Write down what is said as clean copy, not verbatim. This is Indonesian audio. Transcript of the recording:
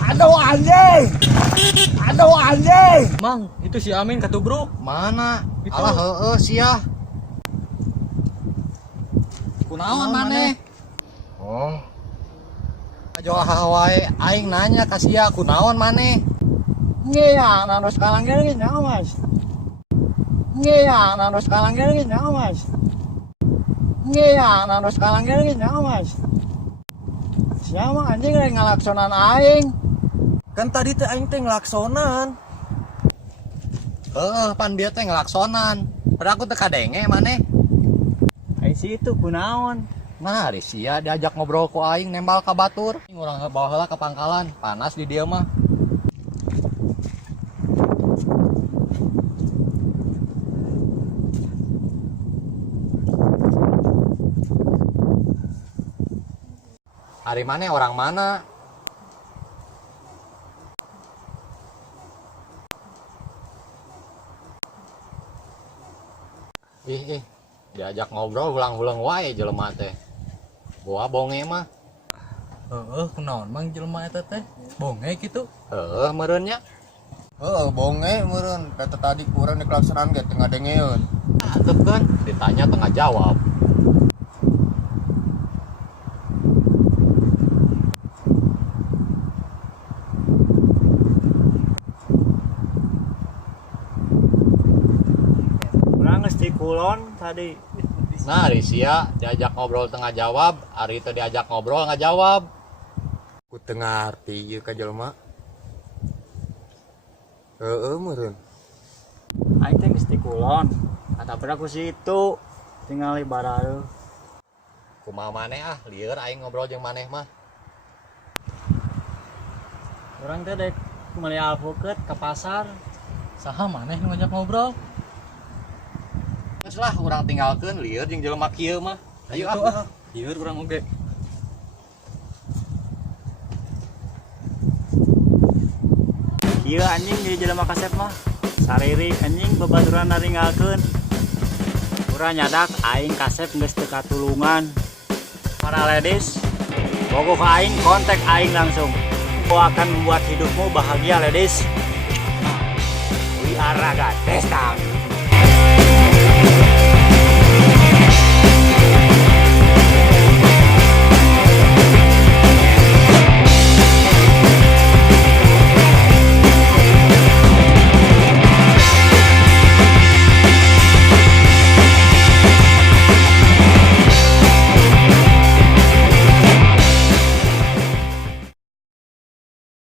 Aduh anjing. Aduh anjing. Mang, itu si Amin katubruk. Mana? Itu. Alah heueuh sia. Kunaon maneh? Oh. Ajo wae aing nanya ka sia kunaon maneh? Ngeang nanu sekarang gini nyawa mas. Ngeang nanu sekarang gini nyawa mas. Ngeang nanu sekarang gini nyawa mas. Siapa anjing lagi ngalaksonan aing? Kan tadi teh aing teh ngelaksonan. Pan dia teh ngelaksonan. Padahal aku teh kadenge maneh. Aing situ kunaon? Nah, di sia diajak ngobrol ku aing nembal ka batur. Urang bawa heula ke pangkalan, panas di dieu mah. Hari mana orang mana? Ih, diajak ngobrol ulang-ulang wae jelema teh. Gua bonge mah. Kunaon mang jelema eta teh? Bonge kitu. Meureun nya. Bonge meureun kata tadi kurang di kelaksonan ge tengah dengeun. Atuh kan ditanya tengah jawab. Kurang geus kulon tadi. Nah, di sia diajak ngobrol tengah jawab, ari teh diajak ngobrol nggak jawab. Ku teu ngarti ieu ka jelema. Meureun. Aing teh geus kulon. Kata pernah ku situ tinggal ibarat. Kumaha maneh lieur aing ngobrol jeung maneh mah. Urang teh dek meuli alpukeut ka pasar. Saha maneh nu ngajak ngobrol? Geus lah urang tinggalkeun lieur jeung jelema kieu mah. Ayo Lieur urang oge. Ieu anjing di jelema kasep mah. Saririk anjing babaturan naringgalkeun. Urang nyadak aing kasep geus teu katulungan. Para ladies, bogoh ka aing kontak aing langsung. Aku akan membuat hidupmu bahagia ladies. We are Raga Testang.